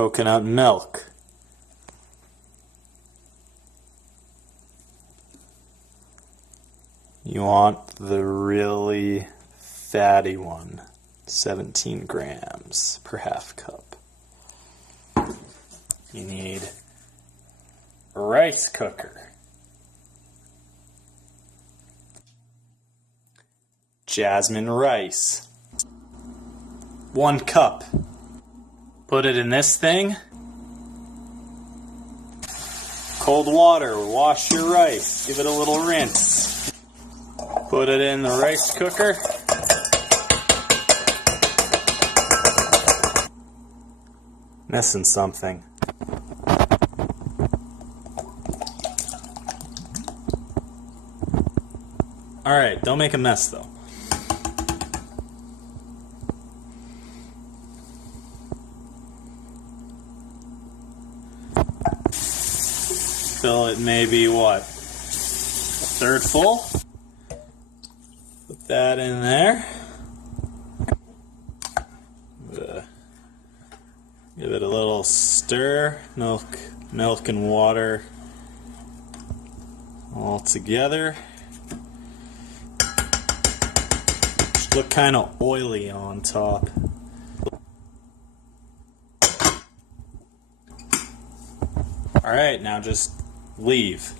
coconut milk. You want the really fatty one, 17 grams per half cup. You need a rice cooker, Jasmine rice, 1 cup. Put it in this thing. Cold water, wash your rice, give it a little rinse. Put it in the rice cooker. Missing something. Alright, don't make a mess though. Fill it maybe, what, 1/3 full? Put that in there. Give it a little stir. Milk and water all together. Should look kind of oily on top. Alright, now just leave.